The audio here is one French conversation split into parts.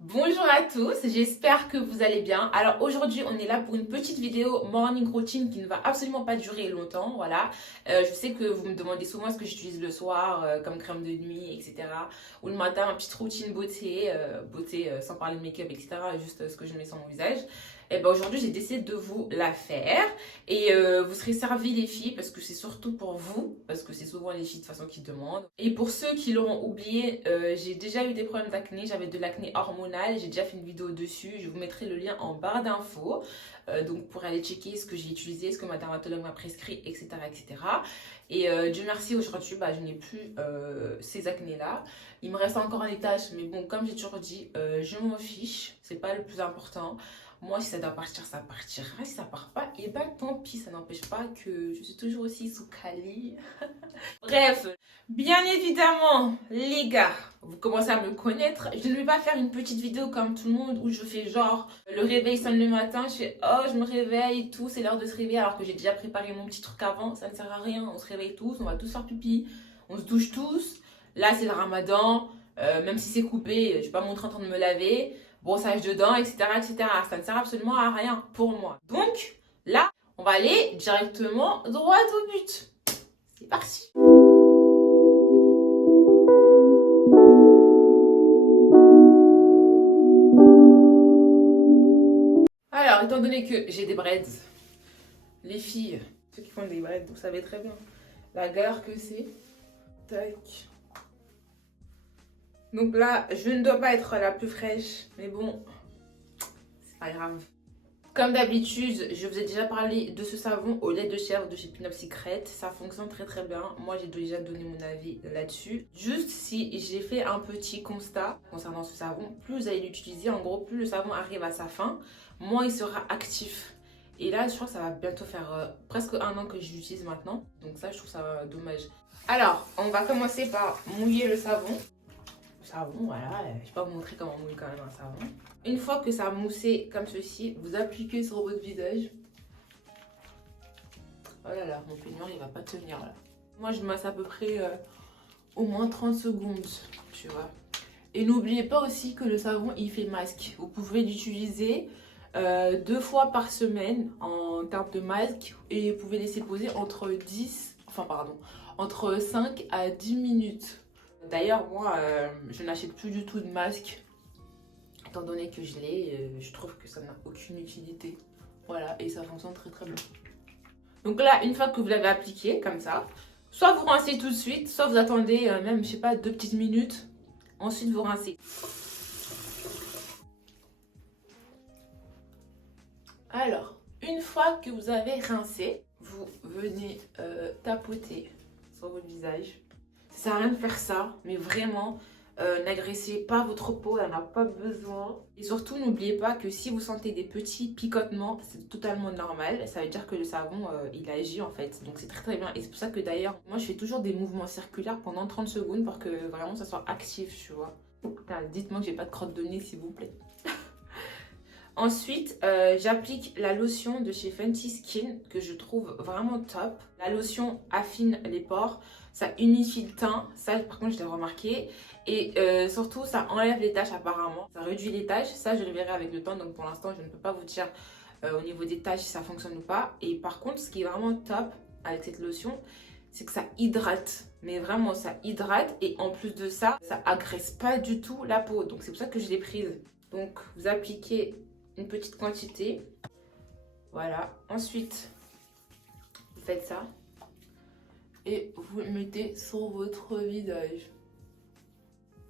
Bonjour à tous, j'espère que vous allez bien. Alors aujourd'hui on est là pour une petite vidéo morning routine qui ne va absolument pas durer longtemps, voilà. Je sais que vous me demandez souvent ce que j'utilise le soir comme crème de nuit, etc. Ou le matin, ma petite routine beauté, sans parler de make-up, etc. Juste ce que je mets sur mon visage. Et ben aujourd'hui j'ai décidé de vous la faire et vous serez servis les filles parce que c'est surtout pour vous, parce que c'est souvent les filles de toute façon qui demandent. Et pour ceux qui l'auront oublié, j'ai déjà eu des problèmes d'acné, j'avais de l'acné hormonal, j'ai déjà fait une vidéo dessus, je vous mettrai le lien en barre d'infos. Donc pour aller checker ce que j'ai utilisé, ce que ma dermatologue m'a prescrit, etc. etc. Et Dieu merci, aujourd'hui, je n'ai plus ces acnés-là. Il me reste encore des taches, mais bon, comme j'ai toujours dit, je m'en fiche, c'est pas le plus important. Moi, si ça doit partir, ça partira. Si ça part pas, et ben tant pis, ça n'empêche pas que je suis toujours aussi sous Cali. Bref, bien évidemment, les gars, vous commencez à me connaître. Je ne vais pas faire une petite vidéo comme tout le monde où je fais genre le réveil sonne le matin, je fais oh je me réveille et tout, c'est l'heure de se réveiller alors que j'ai déjà préparé mon petit truc avant, ça ne sert à rien, on se réveille tous, on va tous faire pipi, on se douche tous. Là c'est le ramadan, même si c'est coupé, je ne vais pas montrer en train de me laver, brossage de dents, etc., etc. Ça ne sert absolument à rien pour moi. Donc là, on va aller directement droit au but. C'est parti. Alors, étant donné que j'ai des braids, les filles, ceux qui font des braids, vous savez très bien la galère que c'est. Tac. Donc là, je ne dois pas être la plus fraîche, mais bon, c'est pas grave. Comme d'habitude, je vous ai déjà parlé de ce savon au lait de chèvre de chez Pinop Secret. Ça fonctionne très très bien. Moi, j'ai déjà donné mon avis là-dessus. Juste si j'ai fait un petit constat concernant ce savon, plus vous allez l'utiliser, en gros, plus le savon arrive à sa fin, moins il sera actif. Et là, je crois que ça va bientôt faire presque un an que je l'utilise maintenant. Donc ça, je trouve ça dommage. Alors, on va commencer par mouiller le savon. Savon, voilà, je vais pas vous montrer comment on mouille quand même un savon. Une fois que ça a moussé comme ceci, vous appliquez sur votre visage. Oh là là, mon peignoir il va pas tenir là. Moi je masse à peu près au moins 30 secondes, tu vois. Et n'oubliez pas aussi que le savon il fait masque. Vous pouvez l'utiliser 2 fois par semaine en termes de masque et vous pouvez laisser poser entre 5 à 10 minutes. D'ailleurs, moi, je n'achète plus du tout de masque, étant donné que je l'ai, je trouve que ça n'a aucune utilité. Voilà, et ça fonctionne très très bien. Donc là, une fois que vous l'avez appliqué, comme ça, soit vous rincez tout de suite, soit vous attendez même, je sais pas, 2 petites minutes. Ensuite, vous rincez. Alors, une fois que vous avez rincé, vous venez tapoter sur votre visage. Ça sert à rien de faire ça, mais vraiment, n'agressez pas votre peau, elle n'a pas besoin. Et surtout, n'oubliez pas que si vous sentez des petits picotements, c'est totalement normal. Ça veut dire que le savon, il agit en fait. Donc c'est très très bien. Et c'est pour ça que d'ailleurs, moi je fais toujours des mouvements circulaires pendant 30 secondes pour que vraiment ça soit actif, tu vois. Dites-moi que j'ai pas de crotte de nez, s'il vous plaît. Ensuite, j'applique la lotion de chez Fenty Skin que je trouve vraiment top. La lotion affine les pores, ça unifie le teint, ça par contre je l'ai remarqué. Et surtout ça enlève les taches apparemment, ça réduit les taches, ça je le verrai avec le temps. Donc pour l'instant je ne peux pas vous dire au niveau des taches si ça fonctionne ou pas. Et par contre ce qui est vraiment top avec cette lotion, c'est que ça hydrate. Mais vraiment ça hydrate et en plus de ça, ça agresse pas du tout la peau. Donc c'est pour ça que je l'ai prise. Donc vous appliquez une petite quantité, voilà. Ensuite vous faites ça et vous le mettez sur votre visage.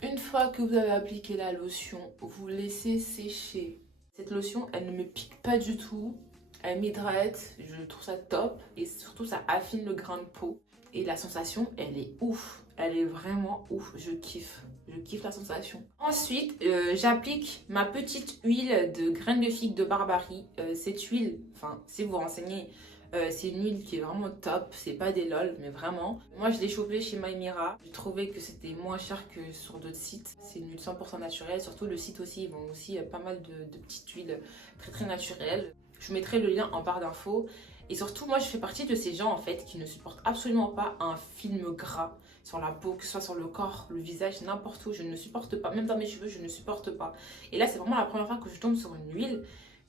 Une fois que vous avez appliqué la lotion, vous laissez sécher. Cette lotion, elle ne me pique pas du tout, elle m'hydrate, je trouve ça top et surtout ça affine le grain de peau. Et la sensation, elle est ouf, elle est vraiment ouf, je kiffe la sensation. Ensuite, j'applique ma petite huile de graines de figue de Barbarie. Cette huile, enfin, si vous vous renseignez, c'est une huile qui est vraiment top, c'est pas des lol, mais vraiment. Moi, je l'ai chopée chez Maïmira. J'ai trouvé que c'était moins cher que sur d'autres sites. C'est une huile 100% naturelle, surtout le site aussi, ils vendent aussi pas mal de petites huiles très très naturelles. Je vous mettrai le lien en barre d'infos. Et surtout, moi, je fais partie de ces gens, en fait, qui ne supportent absolument pas un film gras sur la peau, que ce soit sur le corps, le visage, n'importe où. Je ne supporte pas. Même dans mes cheveux, je ne supporte pas. Et là, c'est vraiment la première fois que je tombe sur une huile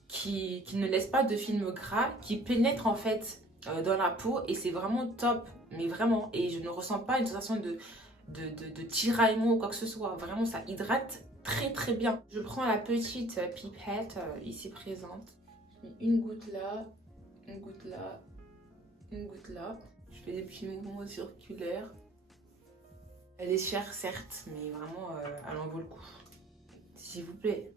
qui ne laisse pas de film gras, qui pénètre, en fait, dans la peau. Et c'est vraiment top. Mais vraiment. Et je ne ressens pas une sensation de tiraillement ou quoi que ce soit. Vraiment, ça hydrate très, très bien. Je prends la petite pipette ici présente. Je mets une goutte là. Une goutte là, une goutte là. Je fais des petits mouvements circulaires. Elle est chère, certes, mais vraiment, elle en vaut le coup. S'il vous plaît.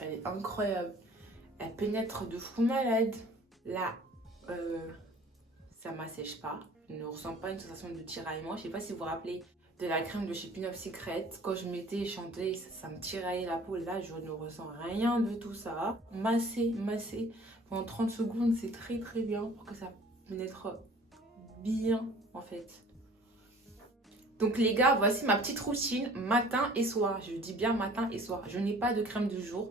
Elle est incroyable. Elle pénètre de fou malade. Là, ça m'assèche pas. Je ne ressens pas une sensation de tiraillement. Je sais pas si vous vous rappelez de la crème de chez Pin Up Secret. Quand je mettais échantée, ça me tiraillait la peau. Là, je ne ressens rien de tout ça. Masser, masser pendant 30 secondes, c'est très très bien pour que ça pénètre bien en fait. Donc les gars, voici ma petite routine matin et soir. Je dis bien matin et soir. Je n'ai pas de crème de jour.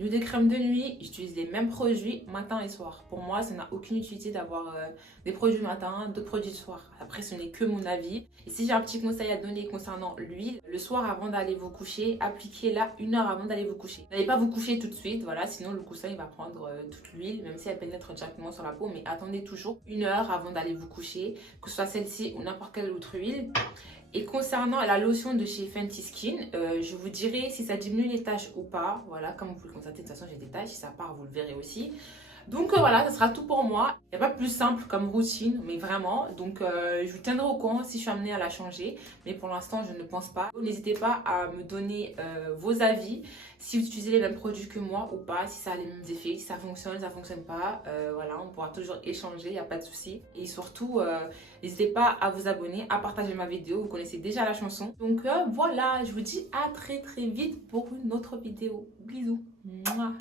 Ni de crème de nuit, j'utilise les mêmes produits matin et soir. Pour moi, ça n'a aucune utilité d'avoir des produits matin, d'autres produits le soir. Après, ce n'est que mon avis. Et si j'ai un petit conseil à donner concernant l'huile, le soir avant d'aller vous coucher, appliquez-la 1 heure avant d'aller vous coucher. N'allez pas vous coucher tout de suite, voilà, sinon le coussin il va prendre toute l'huile, même si elle pénètre directement sur la peau. Mais attendez toujours 1 heure avant d'aller vous coucher, que ce soit celle-ci ou n'importe quelle autre huile. Et concernant la lotion de chez Fenty Skin, je vous dirai si ça diminue les taches ou pas. Voilà, comme vous pouvez le constater, de toute façon j'ai des taches, si ça part vous le verrez aussi. Donc voilà, ça sera tout pour moi. Il n'y a pas plus simple comme routine, mais vraiment. Donc je vous tiendrai au courant si je suis amenée à la changer. Mais pour l'instant, je ne pense pas. N'hésitez pas à me donner vos avis. Si vous utilisez les mêmes produits que moi ou pas, si ça a les mêmes effets, si ça fonctionne pas. Voilà, on pourra toujours échanger, il n'y a pas de souci. Et surtout, n'hésitez pas à vous abonner, à partager ma vidéo. Vous connaissez déjà la chanson. Donc voilà, je vous dis à très très vite pour une autre vidéo. Bisous. Mouah.